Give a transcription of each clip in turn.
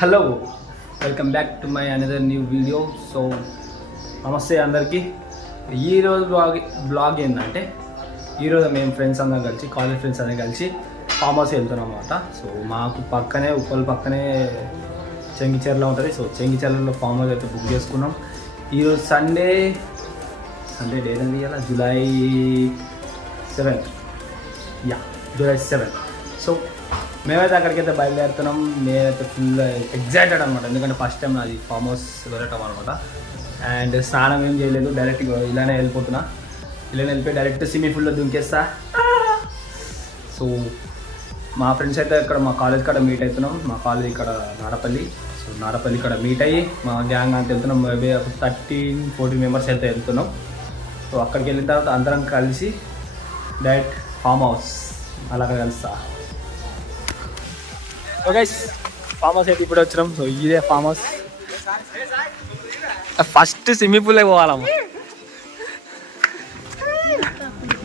Hello, welcome back to my another new video. So నమస్తే అందరికీ. ఈరోజు బ్లాగ్ ఏంటంటే, ఈరోజు మేము ఫ్రెండ్స్ అందరం కలిసి, కాలేజ్ ఫ్రెండ్స్ అందరం కలిసి ఫామ్ హౌస్ వెళ్తున్నాం అన్నమాట. సో మాకు పక్కనే, ఉప్పల్ పక్కనే చెంగిచెర్ల ఉంటుంది. సో చెంగిచెర్లలో ఫామ్ హౌస్ అయితే బుక్ చేసుకున్నాం. ఈరోజు సండే డేట్ ఎంత ఇవ్వాలి? July 7th. July 7th. So మేమైతే అక్కడికైతే బయలుదేరుతున్నాం. నేనైతే ఫుల్ ఎగ్జైటెడ్ అనమాట, ఎందుకంటే ఫస్ట్ టైం నాది ఫామ్ హౌస్ వెళ్ళటం అనమాట. అండ్ స్నానం ఏం చేయలేదు, డైరెక్ట్ ఇలానే వెళ్ళిపోతున్నా. ఇలానే వెళ్ళిపోయి డైరెక్ట్ స్విమ్మింగ్ పూల్లో దుంకేస్తా. సో మా ఫ్రెండ్స్ అయితే ఇక్కడ మా కాలేజ్ కాడ మీట్ అవుతున్నాం. మా కాలేజ్ ఇక్కడ నాడపల్లి. సో నాడపల్లి ఇక్కడ మీట్ అయ్యి మా గ్యాంగ్ అంతా వెళ్తున్నాం. మేబీ 13-14 మెంబర్స్ అయితే వెళ్తున్నాం. సో అక్కడికి వెళ్ళిన తర్వాత అందరం కలిసి డైరెక్ట్ ఫామ్ హౌస్ అలాగే కలుస్తా. ఓకే, ఫామ్ హౌస్ అయితే ఇప్పుడు వచ్చినాం. సో ఇదే ఫామ్ హౌస్. ఫస్ట్ స్విమ్మింగ్ పూలే పోవాలమ్మ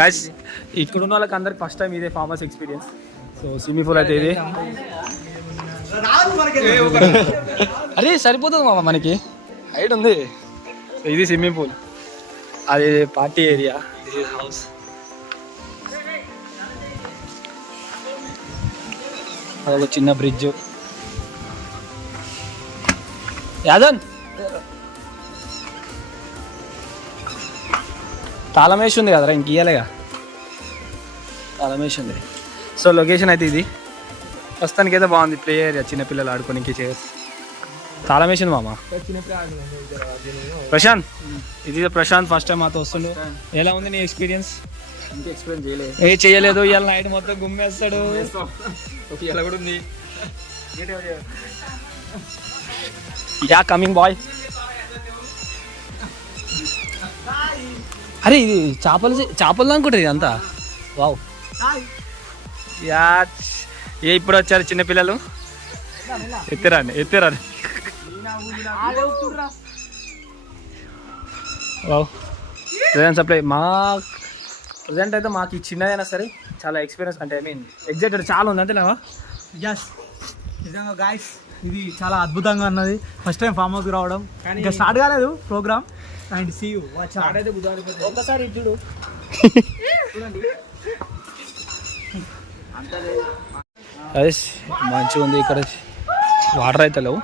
గైస్. ఇక్కడ ఉన్న వాళ్ళకి అందరికి ఫస్ట్ టైం ఇదే farm house experience. So swimming pool అయితే ఇది. అరే సరిపోతుంది మామ, మనకి హైట్ ఉంది. సో ఇది స్విమ్మింగ్ పూల్, అది party area. This is house. అదొక చిన్న బ్రిడ్జ్. యాదన్ తాళం వేసి ఉంది కదరా, ఇంక ఇయ్యాలిగా, తాళం వేసి ఉంది. సో లొకేషన్ అయితే ఇది. ప్రస్తుతానికి అయితే బాగుంది, ప్లే ఏరియా, చిన్నపిల్లలు ఆడుకోనికి చేసి తాళం వేసింది మామ. ప్రశాంత్, ఇది ప్రశాంత్ ఫస్ట్ టైం మాతో వస్తుండు. ఎలా ఉంది నీ ఎక్స్పీరియన్స్? ఏ చేయలేదు, ఇవాళ నైట్ మొత్తం గుమ్మేస్తాడు. Yeah coming bye. అరే ఇది చేపలు అనుకుంటుంది ఇదంతా. వావ్. యా ఇప్పుడు వచ్చారు చిన్నపిల్లలు. ఎత్తిరాని వావ్. ప్రజెంట్ సప్లై ప్రజెంట్ అయితే మాకు ఈ చిన్నదైనా సరే చాలా ఎక్స్పీరియన్స్, అంటే ఐ మీన్ ఎగ్జైటెడ్ చాలా ఉంది అంతేనా? యస్, నిజంగా గాయస్ ఇది చాలా అద్భుతంగా ఉన్నది. ఫస్ట్ టైం ఫామ్ హౌస్కి రావడం, ఇంకా స్టార్ట్ కాలేదు program. And see you watch. ఒక్కసారి చూడు. మంచిగా ఉంది ఇక్కడ. వాటర్ అయితే లేవు.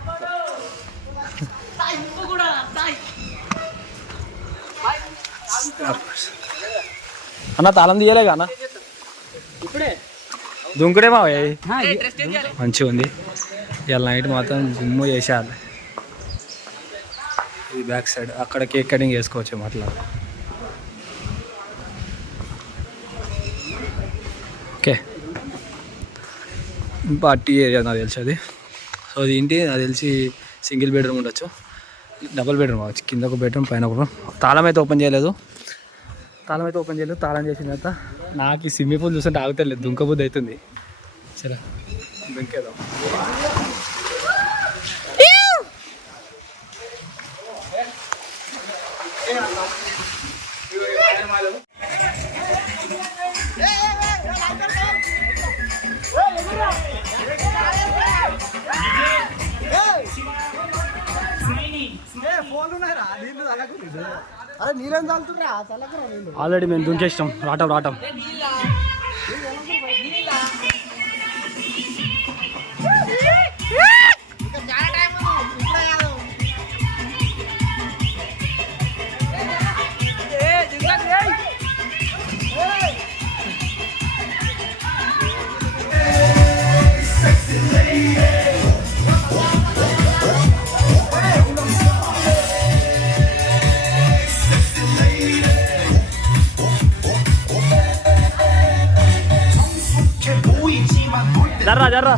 అన్న తాళం తీయలేగా అన్న, దుంకుడే మా మంచిగా ఉంది. ఇవాళ నైట్ మాత్రం గుమ్ము చేసేయాలి. ఇది బ్యాక్ సైడ్, అక్కడ కేక్ కటింగ్ చేసుకోవచ్చు అట్లా. ఓకే, పార్టీ ఏరియా నాకు తెలిసి అది. సో అది ఏంటి నాకు తెలిసి సింగిల్ బెడ్రూమ్ ఉండొచ్చు, డబుల్ బెడ్రూమ్ అవచ్చు. కింద ఒక బెడ్రూమ్, పైన ఒక రూమ్. తాళం అయితే ఓపెన్ చేయలేదు. తాళం చేసిన తర్వాత నాకు ఈ స్విమ్మింగ్ పూల్ చూస్తుంటే ఆగుతలేదు, దుంకబుద్ధి అవుతుంది. సరే దుంకేద్దాం. ఆల్రెడీ మేము దుంకేస్తాం. రాటం జర్రా.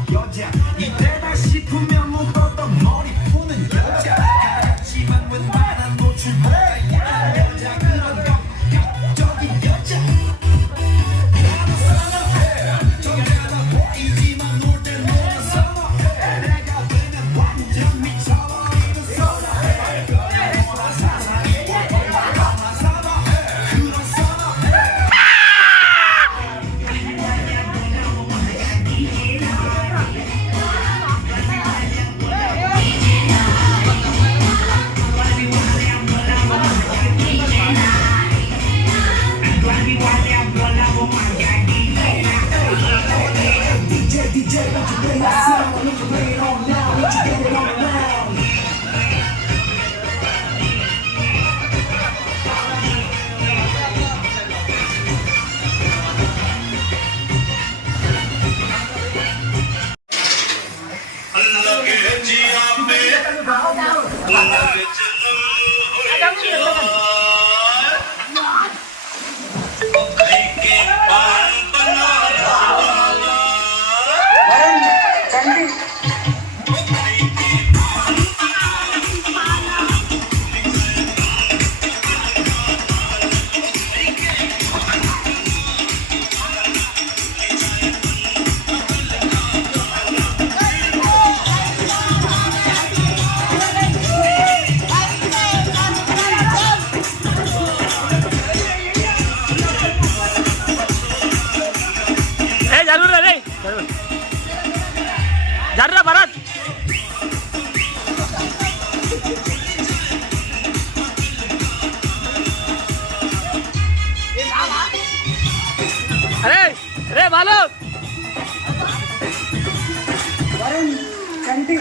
జర్రా భరత్ అరే రే బాలు కంటి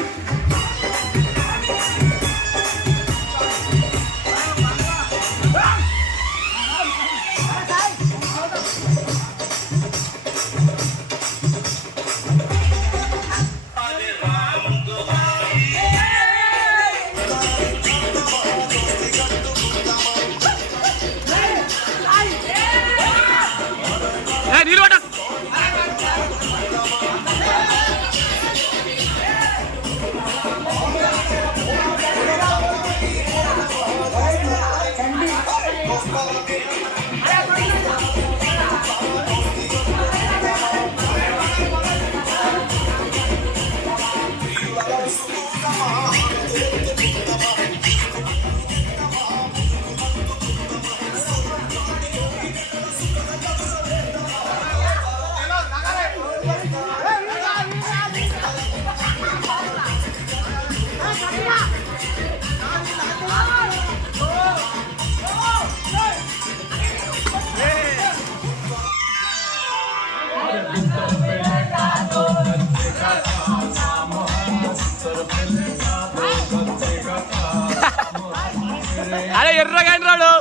నిలబడ అరే ఎర్రగా రాడు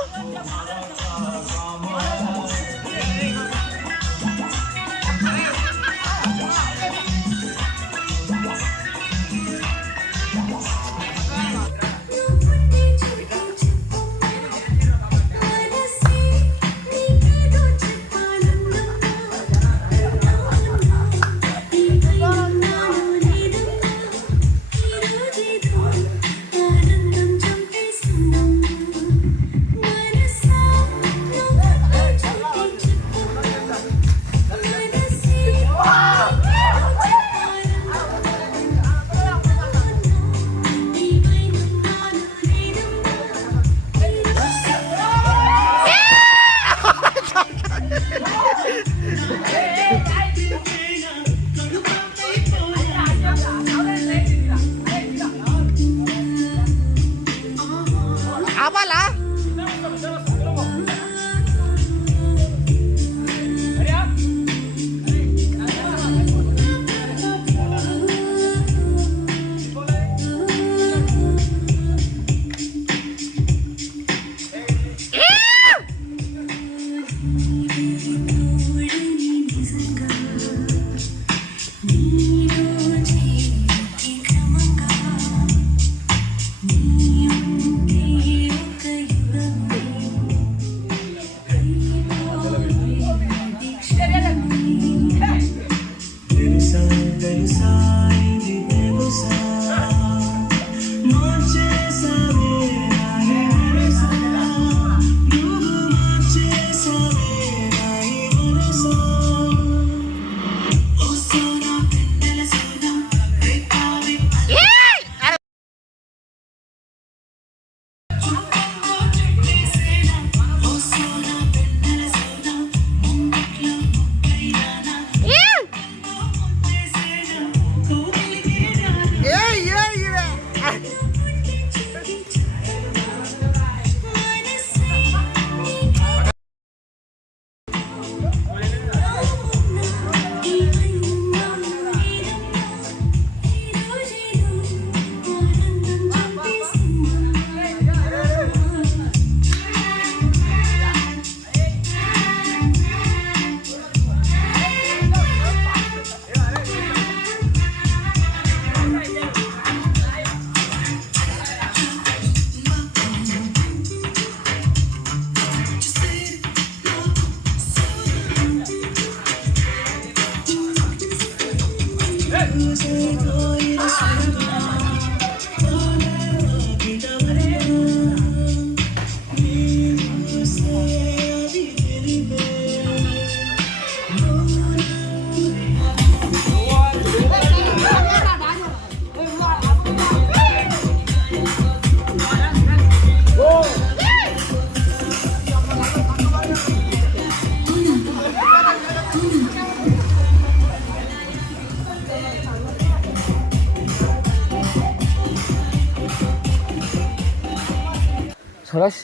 సురేష్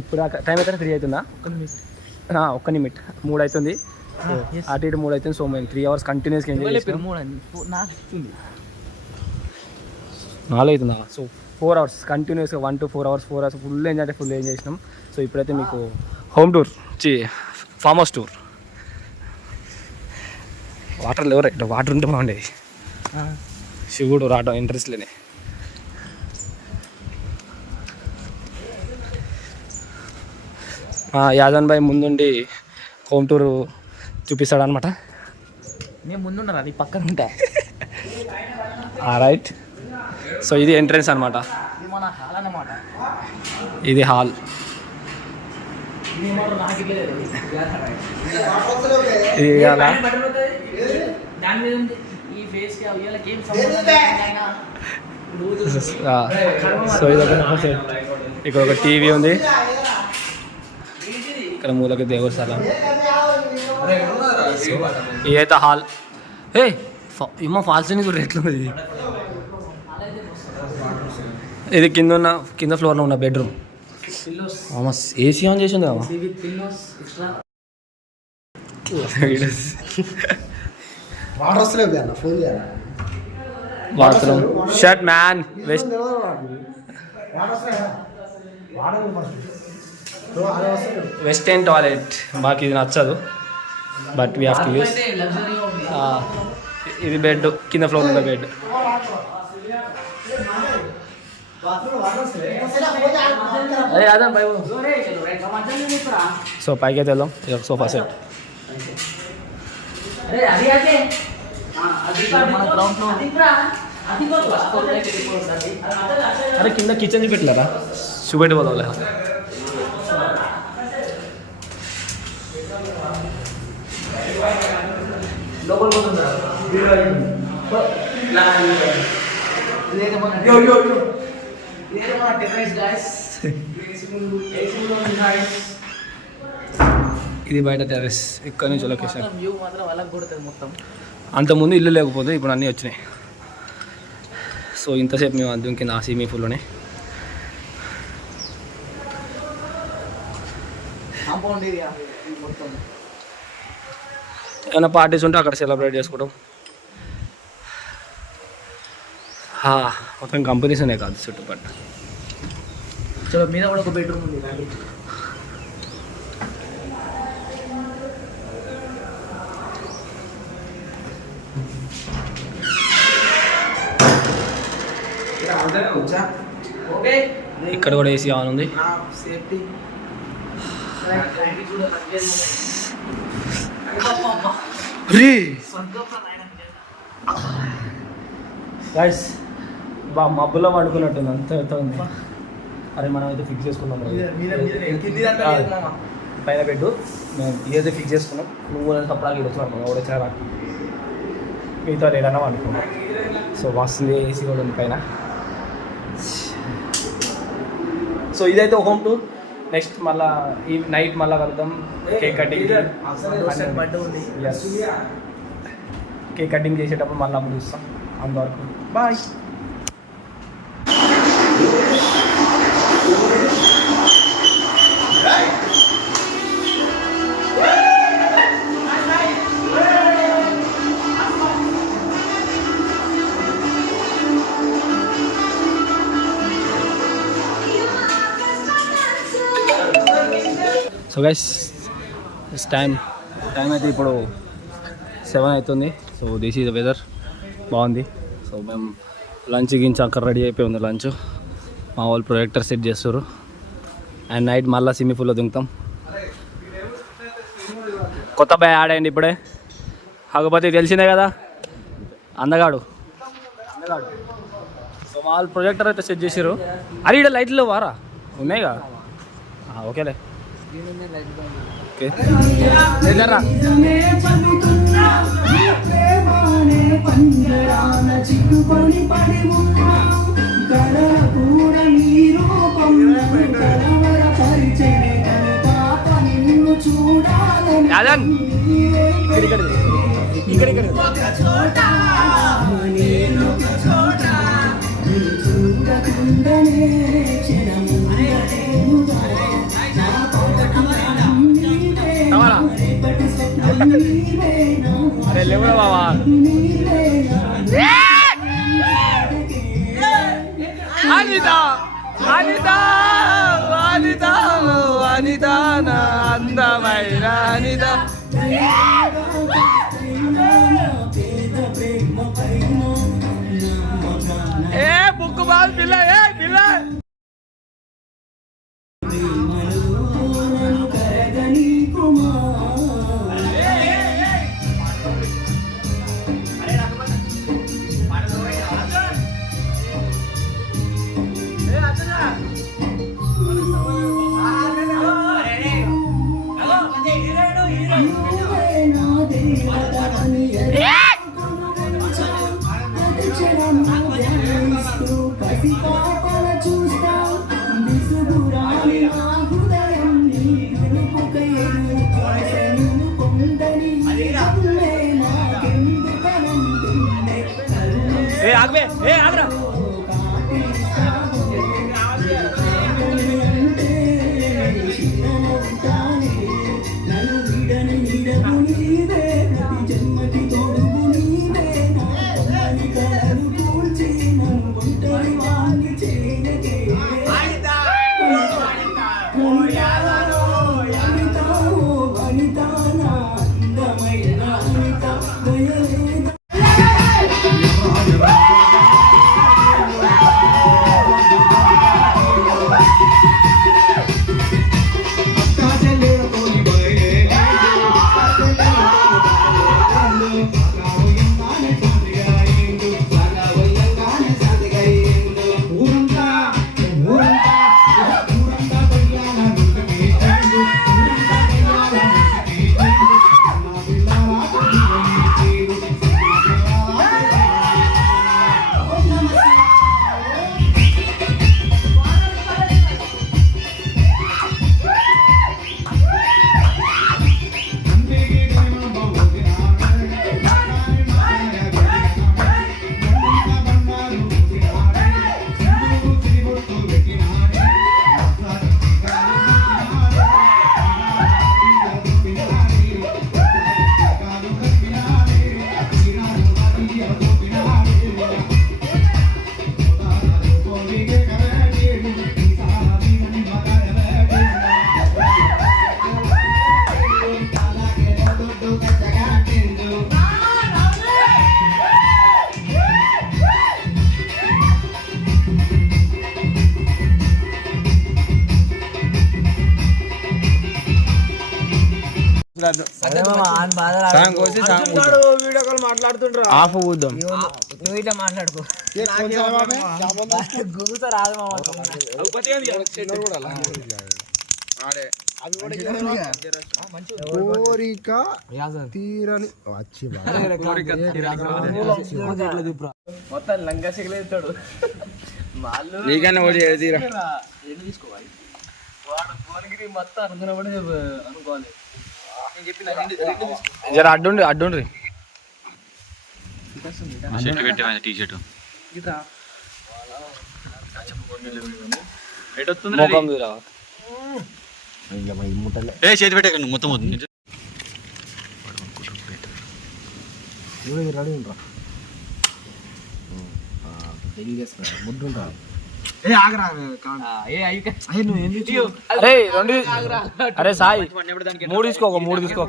ఇప్పుడు టైం అయితే 3 అవుతుందా? 1 నిమిట్ 3 అవుతుంది. అటు ఇటు 3 అవుతుంది. సో మేము 3 hours కంటిన్యూస్గా ఎంజాయ్ చేస్తాం. 4 అవుతుందా? సో 4 hours కంటిన్యూస్గా 1 to 4 hours ఫుల్ ఎంజాయ్ అంటే ఫుల్ ఎంజాయ్ చేసినాం. సో ఇప్పుడైతే మీకు home tour farm house tour. Water లేవు రైట్, వాటర్ ఉంటే బాగుండేది. శివుడు రావడం ఇంట్రెస్ట్ లేని. యాదన్ భాయ్ ముందుండి హోమ్ టూర్ చూపిస్తాడు అనమాట. నేను ముందున్నారా నీ పక్కన ఉంటా. రైట్. సో ఇది ఎంట్రన్స్ అనమాట. ఇది హాల్. ఇది సో ఇది ఇక్కడ ఒక టీవీ ఉంది. ఇక్కడ మూలకి దేవుడు స్థలం. ఇదైతే హాల్. ఏమో ఫాల్స్ అని కూడా ఎట్లా ఉంది. ఇది కింద ఫ్లోర్లో ఉన్న బెడ్రూమ్. ఏసీ ఆన్ చేసింది కదా. Bathroom shirt man western toilet. మాకు ఇది నచ్చదు, but we have to use. ఇది బెడ్, కింద ఫ్లోర్ ఉన్న బెడ్. సో పైకి అయితే వెళ్దాం. ఇది ఒక సోఫా సెట్. అరే కింద కిచెన్ పెట్టలేరా? చూపెట్టి పోదాంలే. ఇది బయట టెర్రస్. ఇక్కడ నుంచి లొకేషన్. అంతకుముందు ఇల్లు లేకపోతే ఇప్పుడు అన్నీ వచ్చినాయి. సో ఇంతసేపు మేము అందుకు కింద స్విమ్మింగ్ పూల్లోనే. ఏమైనా పార్టీస్ ఉంటే అక్కడ సెలబ్రేట్ చేసుకోవడం. మొత్తం కంపెనీస్ ఉన్నాయి కాదు చుట్టుపక్కల. చలో మీద కూడా ఒక బెడ్రూమ్ ఉంది. ఇక్కడ కూడా ఏసీ ఆన్ ఉంది. గైస్ మబ్బులో పడుకున్నట్టుంది, అంత ఉంది. అరే మనం అయితే ఫిక్స్ చేసుకున్నాం పైన బెడ్. మేము ఇదైతే ఫిక్స్ చేసుకున్నాం. నువ్వు తప్పడా ఇది వచ్చి పడుకున్నాం. కూడా చాలా మిగతా లేదన్నా అనుకున్నాం. సో వస్తుంది, ఏసీ కూడా ఉంది పైన. సో ఇదైతే హోమ్ టూర్. నెక్స్ట్ మళ్ళీ ఈ నైట్ మళ్ళీ కలుద్దాం. కేక్ కటింగ్ కేక్ కటింగ్ చేసేటప్పుడు మళ్ళీ అప్పుడు చూస్తాం. అంతవరకు బాయ్. సో గైస్ టైం అయితే ఇప్పుడు 7 అవుతుంది. So this is the weather. బాగుంది. సో మేము లంచ్ గించి అక్కడ రెడీ అయిపోయి ఉంది లంచ్. మా వాళ్ళు ప్రొజెక్టర్ సెట్ చేస్తారు. అండ్ నైట్ మళ్ళీ స్విమ్మింగ్ పూల్లో దింగుతాం. కొత్త బాయ్ ఆడండి ఇప్పుడే. కాకపోతే తెలిసిందే కదా అందగాడు. సో మా వాళ్ళు ప్రొజెక్టర్ అయితే సెట్ చేసారు. అరే ఇక్కడ లైట్లు వారా ఉన్నాయి కదా. ఓకేలే. ఓకే యాదన్ ఇక్కడ అరే లేవురా బావా. అనిత అనిత అనిత అనిత నా అందమైన అనిత. ఏ బుక్ బాల్ పిల్ల ఏ పిల్ల. ఏ ఆగవే ఏ ఆగరా. ఆఫ్ ఊద్దాం. నువ్వు ఇట్లా మాట్లాడుకో. గుగుతా రాదు కోరిక తీరని వచ్చి మొత్తం లంగా సిగలేస్తాడు. నీకన్నా ఒకటి తీరా తీసుకోవాలి వాడు భువనగిరి మొత్తం అనుకున్నప్పుడు అనుకోవాలి. జర అడ్డుండి అడ్డుండ్రి. చేతి పెట్టే మొత్తం అవుతుంది. ముద్దుంటా అరే సాయి 3 తీసుకో, 3 తీసుకో.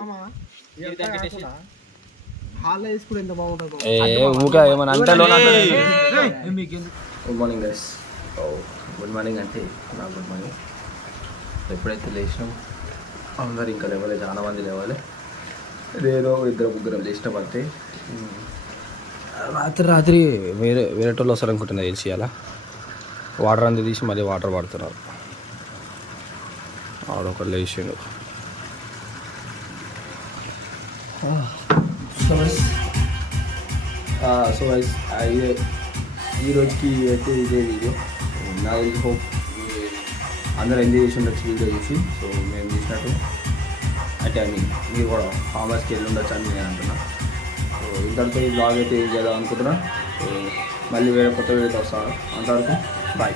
హాల్లో వేసుకుంటే ఎంత బాగుంటుందో. ఊగా ఏమన్నా అంటే good morning guys. Good morning అంటే నా గుడ్ మార్నింగ్. ఎప్పుడైతే లేచినాం అందరు ఇంకా లేవాలి, చాలా మంది లేవాలి. నేను 2-3 లేచినాం అంతే. రాత్రి వేరే వాళ్ళు వస్తారు అనుకుంటున్నా తెలిసి. అలా వాటర్ అంతా తీసి మళ్ళీ వాటర్ పడుతున్నారు. ఆడొకరు లేచిండు. సో గైస్ ఈ రోజుకి అయితే ఇదే వీడియో. నా హోప్ అందరూ ఎంజాయ్ చేసి ఉండొచ్చు వీడియో చూసి. సో మేము చూసినట్టు అంటే మీరు కూడా ఫార్మర్స్కి వెళ్ళి ఉండొచ్చు అని నేను అంటున్నా. సో ఇంతటితో ఈ బ్లాగ్ అయితే ఏం చేద్దాం అనుకుంటున్నా. సో మళ్ళీ వేరే కొత్త వీడియోతో వస్తాను. అంతవరకు బాయ్.